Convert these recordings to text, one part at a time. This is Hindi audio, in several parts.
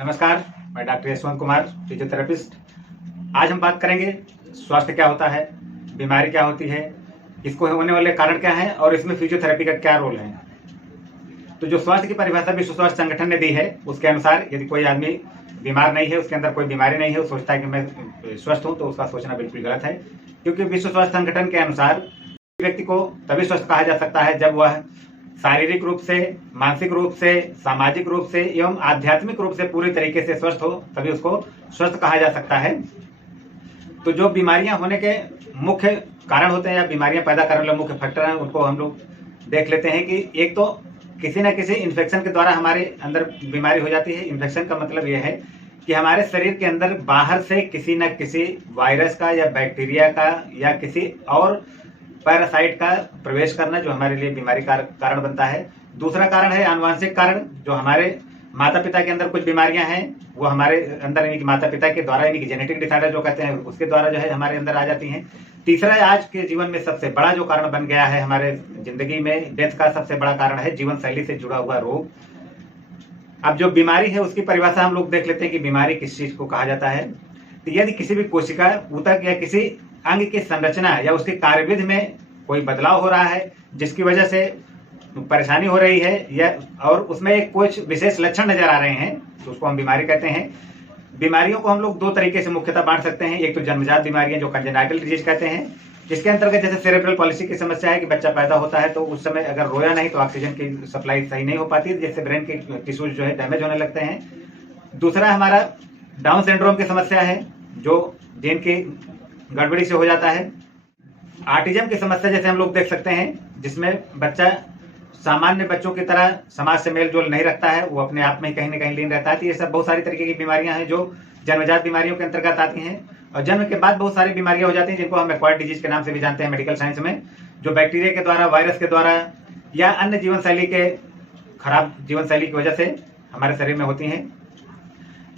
नमस्कार, मैं डॉक्टर यशवंत कुमार, फिजियोथेरेपिस्ट। आज हम बात करेंगे स्वास्थ्य क्या होता है, बीमारी क्या होती है, इसको होने वाले कारण क्या हैं और इसमें फिजियोथेरेपी का क्या रोल है। तो जो स्वास्थ्य की परिभाषा विश्व स्वास्थ्य संगठन ने दी है, उसके अनुसार यदि कोई आदमी बीमार नहीं है, उसके अंदर कोई बीमारी नहीं है, वो सोचता है कि मैं स्वस्थ हूँ, तो उसका सोचना बिल्कुल गलत है। क्योंकि विश्व स्वास्थ्य संगठन के अनुसार व्यक्ति को तभी स्वस्थ कहा जा सकता है जब वह शारीरिक रूप से, मानसिक रूप से, सामाजिक रूप से एवं आध्यात्मिक रूप से पूरी तरीके से स्वस्थ हो, तभी उसको स्वस्थ कहा जा सकता है। तो जो बीमारियां होने के मुख्य कारण होते हैं या बीमारियां पैदा करने वाले मुख्य फैक्टर हैं, उनको हम लोग देख लेते हैं कि एक तो किसी न किसी इन्फेक्शन के द्वारा हमारे अंदर बीमारी हो जाती है। इन्फेक्शन का मतलब यह है कि हमारे शरीर के अंदर बाहर से किसी न किसी वायरस का या बैक्टीरिया का या किसी और पैरासाइट का प्रवेश करना, जो हमारे लिए बीमारी का कारण बनता है। दूसरा कारण है आनुवंशिक कारण, जो हमारे माता पिता के अंदर कुछ बीमारियां हैं, वो हमारे अंदर यानी कि माता पिता के द्वारा यानी कि जेनेटिक डिसऑर्डर जो कहते हैं, उसके द्वारा जो है हमारे अंदर आ जाती हैं। तीसरा आज के जीवन में सबसे बड़ा जो कारण बन गया है हमारे जिंदगी में, डेथ का सबसे बड़ा कारण है जीवन शैली से जुड़ा हुआ रोग। अब जो बीमारी है उसकी परिभाषा हम लोग देख लेते हैं कि बीमारी किस चीज को कहा जाता है। तो यदि किसी भी कोशिका, ऊतक या किसी अंग की संरचना या उसके कार्यविधि में कोई बदलाव हो रहा है, जिसकी वजह से परेशानी हो रही है या और उसमें एक कुछ विशेष लक्षण नजर आ रहे हैं, तो उसको हम बीमारी कहते हैं। बीमारियों को हम लोग दो तरीके से मुख्यतः बांट सकते हैं। एक तो जन्मजात बीमारियां, जो कंजेनाइटल डिजीज कहते हैं, जिसके अंतर्गत जैसे सेरेब्रल पॉलिसी की समस्या है कि बच्चा पैदा होता है तो उस समय अगर रोया नहीं तो ऑक्सीजन की सप्लाई सही नहीं हो पाती, जिससे ब्रेन के टिश्यूज जो है डैमेज होने लगते हैं। दूसरा हमारा डाउन सिंड्रोम की समस्या है, जो जीन की गड़बड़ी से हो जाता है। ऑटिज्म की समस्या जैसे हम लोग देख सकते हैं, जिसमें बच्चा सामान्य बच्चों की तरह समाज से मेल जोल नहीं रखता है, वो अपने आप में कहीं ना कहीं लीन रहता है। तो ये सब बहुत सारी तरीके की बीमारियां हैं जो जन्मजात बीमारियों के अंतर्गत आती हैं। और जन्म के बाद बहुत सारी बीमारियां हो जाती हैं, जिनको हम एक्वायर्ड डिजीज के नाम से भी जानते हैं मेडिकल साइंस में, जो बैक्टीरिया के द्वारा, वायरस के द्वारा या अन्य जीवन शैली के खराब जीवन शैली की वजह से हमारे शरीर में होती हैं।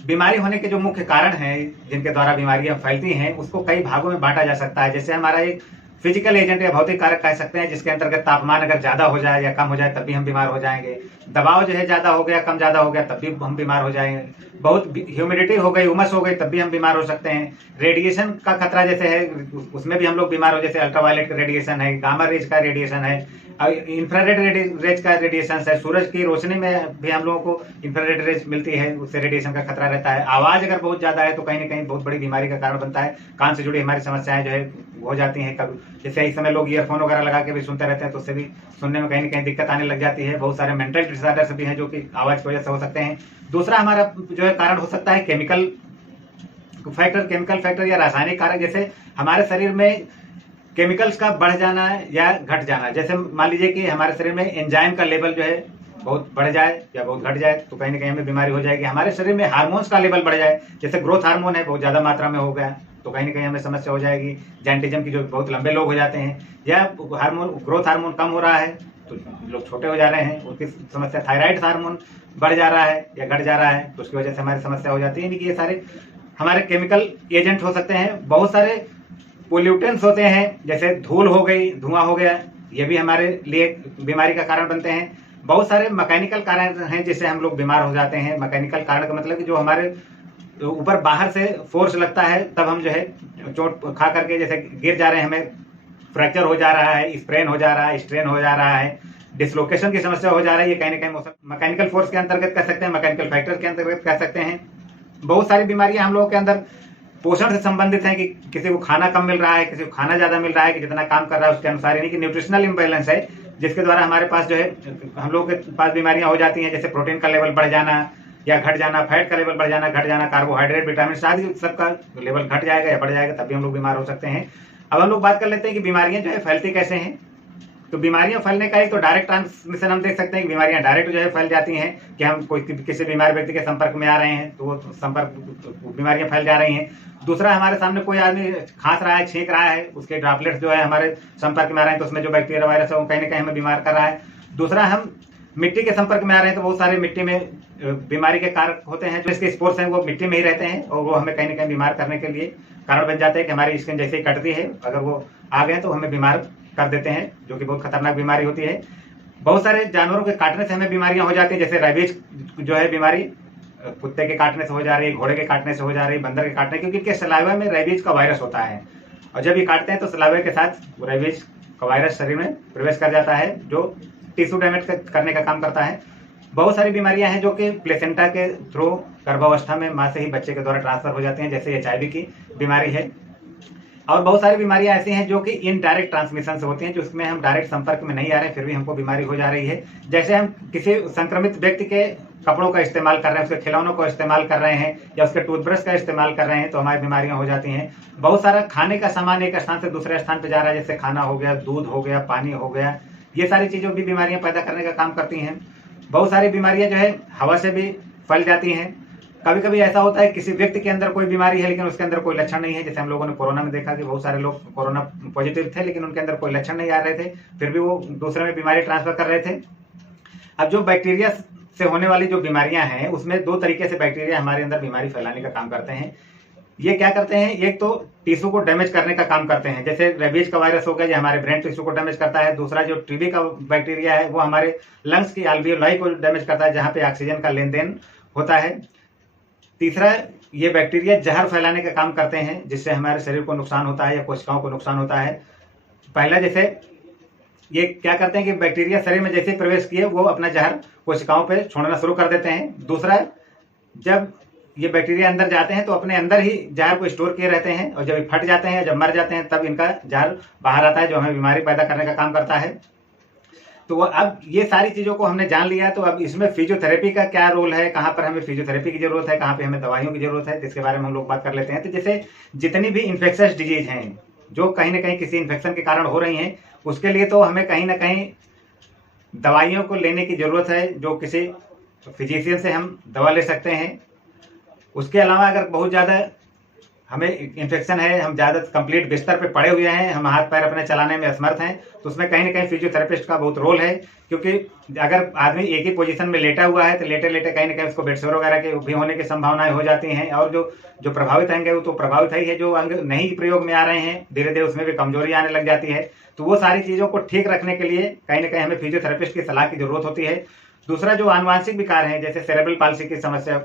बीमारी होने के जो मुख्य कारण हैं जिनके द्वारा बीमारियां फैलती हैं, उसको कई भागों में बांटा जा सकता है। जैसे हमारा एक फिजिकल एजेंट या भौतिक कारक कह सकते हैं, जिसके अंतर्गत तापमान अगर ज्यादा हो जाए या कम हो जाए तब भी हम बीमार हो जाएंगे। दबाव जो है ज्यादा हो गया, कम ज्यादा हो गया तब भी हम बीमार हो जाएंगे। बहुत ह्यूमिडिटी हो गई, उमस हो गई तब भी हम बीमार हो सकते हैं। रेडिएशन का खतरा जैसे है, उसमें भी हम लोग बीमार हो, जैसे अल्ट्रावायलेट का रेडिएशन है, गामा रेज का रेडिएशन है, इंफ्रारेड रेज का रेडिएशन है। सूरज की रोशनी में भी हम लोगों को इंफ्रारेड रेज मिलती है, उससे रेडिएशन का खतरा रहता है। आवाज अगर बहुत ज्यादा है तो कहीं ना कहीं बहुत बड़ी बीमारी का कारण बनता है। कान से जुड़ी हमारी समस्याएं जो है हो जाती हैं। कभी जैसे इस समय लोग ईयरफोन वगैरह लगा के भी सुनते रहते हैं, तो उससे भी सुनने में कहीं ना कहीं दिक्कत आने लग जाती है। बहुत सारे मेंटल डिसऑर्डर्स भी हैं जो कि आवाज की वजह से हो सकते हैं। दूसरा हमारा जो है कारण हो सकता है केमिकल फैक्टर या रासायनिक कारक। जैसे हमारे शरीर में केमिकल्स का बढ़ जाना या घट जाना, जैसे मान लीजिए कि हमारे शरीर में एंजाइम का लेवल जो है बहुत बढ़ जाए या बहुत घट जाए तो कहीं ना कहीं हमें बीमारी हो जाएगी। हमारे शरीर में हार्मोन्स का लेवल बढ़ जाए, जैसे ग्रोथ हार्मोन है बहुत ज्यादा मात्रा में हो गया तो कहीं ना कहीं हमें समस्या हो जाएगी। जैंटिज्म की जो बहुत लंबे लोग हो जाते हैं, या ग्रोथ हार्मोन कम हो रहा है तो लोग छोटे हो जा रहे हैं, उसकी समस्या। थायराइड हार्मोन बढ़ जा रहा है या घट जा रहा है तो उसकी वजह से हमारी समस्या हो जाती है। यानी कि ये सारे हमारे केमिकल एजेंट हो सकते हैं। बहुत सारे पोल्यूटेंट्स होते हैं, जैसे धूल हो गई, धुआं हो गया, ये भी हमारे लिए बीमारी का कारण बनते हैं। बहुत सारे मैकेनिकल कारण हैं जिससे हम लोग बीमार हो जाते हैं। मैकेनिकल कारण का मतलब कि जो हमारे ऊपर बाहर से फोर्स लगता है तब हम जो है चोट खा करके जैसे गिर जा रहे हैं, हमें फ्रैक्चर हो जा रहा है, स्प्रेन हो जा रहा है, स्ट्रेन हो जा रहा है, डिसलोकेशन की समस्या हो जा रही है। कहीं ना कहीं मैकेनिकल फोर्स के अंतर्गत कह सकते हैं, मैकेनिकल फैक्टर के अंतर्गत कह सकते हैं। बहुत सारी बीमारियां हम लोगों के अंदर पोषण से संबंधित है कि किसी को खाना कम मिल रहा है, किसी को खाना ज्यादा मिल रहा है, कि जितना काम कर रहा है उसके अनुसार, यानी कि न्यूट्रिशनल इम्बैलेंस है, जिसके द्वारा हमारे पास जो है हम लोगों के पास बीमारियां हो जाती हैं। जैसे प्रोटीन का लेवल बढ़ जाना या घट जाना, फैट का लेवल बढ़ जाना, घट जाना, कार्बोहाइड्रेट, विटामिन आदि सबका लेवल घट जाएगा या बढ़ जाएगा तब भी हम लोग बीमार हो सकते हैं। अब हम लोग बात कर लेते हैं कि बीमारियां जो है फैलती कैसे हैं। तो बीमारियां फैलने का एक तो डायरेक्ट ट्रांसमिशन हम देख सकते हैं कि बीमारियां डायरेक्ट जो है फैल जाती हैं, कि हम कोई किसी बीमार व्यक्ति के संपर्क में आ रहे हैं तो वो बीमारियां फैल जा रही हैं। दूसरा, हमारे सामने कोई आदमी खांस रहा है, छींक रहा है, उसके ड्रॉपलेट्स जो है हमारे संपर्क में आ रहे हैं तो उसमें जो बैक्टीरिया वायरस है वो कहीं ना कहीं हमें बीमार कर रहा है। दूसरा, हम मिट्टी के संपर्क में आ रहे हैं तो बहुत सारे मिट्टी में बीमारी के कारक होते हैं, जो इसके स्पोर्स हैं वो मिट्टी में ही रहते हैं और वो हमें कहीं ना कहीं बीमार करने के लिए कारण बन जाते हैं। कि हमारी स्किन जैसे ही कटती है, अगर वो आ गए तो हमें बीमार कर देते हैं, जो कि बहुत खतरनाक बीमारी होती है। बहुत सारे जानवरों के काटने से हमें बीमारियां हो जाती हैं, जैसे रेबीज जो है बीमारी, कुत्ते के काटने से हो जा रही है, घोड़े के काटने से हो जा रही है, बंदर के काटने, क्योंकि इनके सलाइवा में रेबीज का वायरस होता है और जब ये काटते हैं तो सलाइवा के साथ रेबीज का वायरस शरीर में प्रवेश कर जाता है जो टिश्यू डैमेज करने का काम करता है। बहुत सारी बीमारियां हैं जो कि प्लेसेंटा के थ्रू गर्भावस्था में माँ से ही बच्चे के द्वारा ट्रांसफर हो जाती हैं, जैसे HIV की बीमारी है। और बहुत सारी बीमारियां ऐसी हैं जो कि इनडायरेक्ट ट्रांसमिशन से होती हैं, जिसमें हम डायरेक्ट संपर्क में नहीं आ रहे फिर भी हमको बीमारी हो जा रही है। जैसे हम किसी संक्रमित व्यक्ति के कपड़ों का इस्तेमाल कर रहे हैं, उसके खिलौनों का इस्तेमाल कर रहे हैं या उसके टूथब्रश का इस्तेमाल कर रहे हैं तो हमारी बीमारियां हो जाती हैं। बहुत सारा खाने का सामान एक स्थान से दूसरे स्थान पर जा रहा है, जैसे खाना हो गया, दूध हो गया, पानी हो गया, ये सारी चीज़ों भी बीमारियां पैदा करने का काम करती हैं। बहुत सारी बीमारियां जो है हवा से भी फैल जाती हैं। कभी कभी ऐसा होता है किसी व्यक्ति के अंदर कोई बीमारी है लेकिन उसके अंदर कोई लक्षण नहीं है, जैसे हम लोगों ने कोरोना में देखा कि बहुत सारे लोग कोरोना पॉजिटिव थे लेकिन उनके अंदर कोई लक्षण नहीं आ रहे थे, फिर भी वो दूसरे में बीमारी ट्रांसफर कर रहे थे। अब जो बैक्टीरिया से होने वाली जो बीमारियां हैं उसमें दो तरीके से बैक्टीरिया हमारे अंदर बीमारी फैलाने का काम करते हैं। ये क्या करते हैं, एक तो टिश्यू को डैमेज करने का काम करते हैं, जैसे रेबीज का वायरस हो गया जो हमारे ब्रेन टिश्यू को डैमेज करता है। दूसरा जो TB का बैक्टीरिया है वो हमारे लंग्स की एल्वियोलाई को डैमेज करता है, जहाँ पे ऑक्सीजन का लेन देन होता है। तीसरा, ये बैक्टीरिया जहर फैलाने का काम करते हैं जिससे हमारे शरीर को नुकसान होता है या कोशिकाओं को नुकसान होता है। पहला, जैसे ये क्या करते हैं कि बैक्टीरिया शरीर में जैसे प्रवेश किए वो अपना जहर कोशिकाओं पे छोड़ना शुरू कर देते हैं। दूसरा, जब ये बैक्टीरिया अंदर जाते हैं तो अपने अंदर ही जहर को स्टोर किए रहते हैं और जब ये फट जाते हैं, जब मर जाते हैं, तब इनका जहर बाहर आता है जो हमें बीमारी पैदा करने का काम करता है। तो अब ये सारी चीज़ों को हमने जान लिया, तो अब इसमें फिजियोथेरेपी का क्या रोल है, कहाँ पर हमें फिजियोथेरेपी की जरूरत है, कहाँ पे हमें दवाइयों की जरूरत है, जिसके बारे में हम लोग बात कर लेते हैं। तो जैसे जितनी भी इन्फेक्शस डिजीज हैं जो कहीं ना कहीं किसी इन्फेक्शन के कारण हो रही हैं, उसके लिए तो हमें कहीं ना कहीं दवाइयों को लेने की जरूरत है, जो किसी फिजिशियन से हम दवा ले सकते हैं। उसके अलावा अगर बहुत ज़्यादा हमें इन्फेक्शन है, हम ज़्यादा कंप्लीट बिस्तर पे पड़े हुए हैं, हम हाथ पैर अपने चलाने में असमर्थ हैं, तो उसमें कहीं ना कहीं फिजियोथेरेपिस्ट का बहुत रोल है। क्योंकि अगर आदमी एक ही पोजीशन में लेटा हुआ है तो लेटे लेटे कहीं ना कहीं उसको बेडसोर वगैरह के भी होने की संभावनाएं हो जाती हैं। और जो प्रभावित अंग है वो तो प्रभावित ही है, जो अंग नहीं प्रयोग में आ रहे हैं धीरे धीरे उसमें भी कमजोरी आने लग जाती है। तो वो सारी चीज़ों को ठीक रखने के लिए कहीं ना कहीं हमें फिजियोथेरेपिस्ट की सलाह की जरूरत होती है। दूसरा, जो आनुवांशिक विकार हैं जैसे सेरेब्रल पाल्सी की समस्या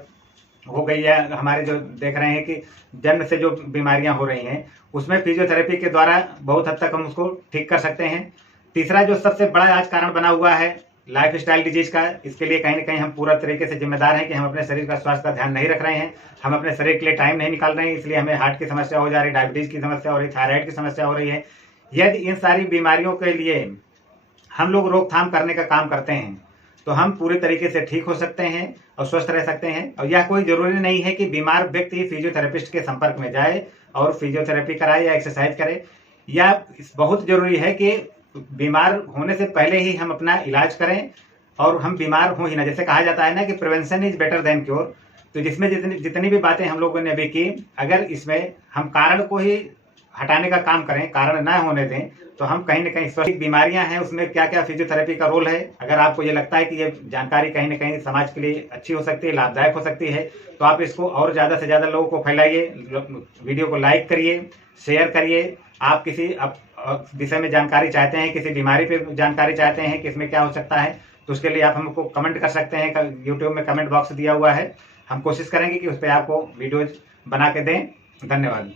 हो गई है, हमारे जो देख रहे हैं कि जन्म से जो बीमारियां हो रही हैं उसमें फिजियोथेरेपी के द्वारा बहुत हद तक हम उसको ठीक कर सकते हैं। तीसरा, जो सबसे बड़ा आज कारण बना हुआ है लाइफ स्टाइल डिजीज का, इसके लिए कहीं ना कहीं हम पूरा तरीके से जिम्मेदार हैं कि हम अपने शरीर का स्वास्थ्य का ध्यान नहीं रख रहे हैं, हम अपने शरीर के लिए टाइम नहीं निकाल रहे हैं, इसलिए हमें हार्ट की समस्या हो जा रही है, डायबिटीज की समस्या हो रही है, थायराइड की समस्या हो रही है। यदि इन सारी बीमारियों के लिए हम लोग रोकथाम करने का काम करते हैं तो हम पूरे तरीके से ठीक हो सकते हैं और स्वस्थ रह सकते हैं। और यह कोई जरूरी नहीं है कि बीमार व्यक्ति फिजियोथेरेपिस्ट के संपर्क में जाए और फिजियोथेरेपी कराए या एक्सरसाइज करे, या बहुत जरूरी है कि बीमार होने से पहले ही हम अपना इलाज करें और हम बीमार हो ही ना। जैसे कहा जाता है ना कि prevention is better than cure. तो जिसमें जितनी भी बातें हम लोगों ने अभी की, अगर इसमें हम कारण को ही हटाने का काम करें, कारण ना होने दें, तो हम कहीं ना कहीं स्वास्थ्य बीमारियां हैं उसमें क्या क्या फिजियोथेरेपी का रोल है। अगर आपको ये लगता है कि ये जानकारी कहीं ना कहीं समाज के लिए अच्छी हो सकती है, लाभदायक हो सकती है, तो आप इसको और ज़्यादा से ज़्यादा लोगों को फैलाइए, वीडियो को लाइक करिए, शेयर करिए। आप किसी विषय में जानकारी चाहते हैं, किसी बीमारी पे जानकारी चाहते हैं कि इसमें क्या हो सकता है, तो उसके लिए आप हमको कमेंट कर सकते हैं। यूट्यूब में कमेंट बॉक्स दिया हुआ है, हम कोशिश करेंगे कि उस पर आपको वीडियोज बना के दें। धन्यवाद।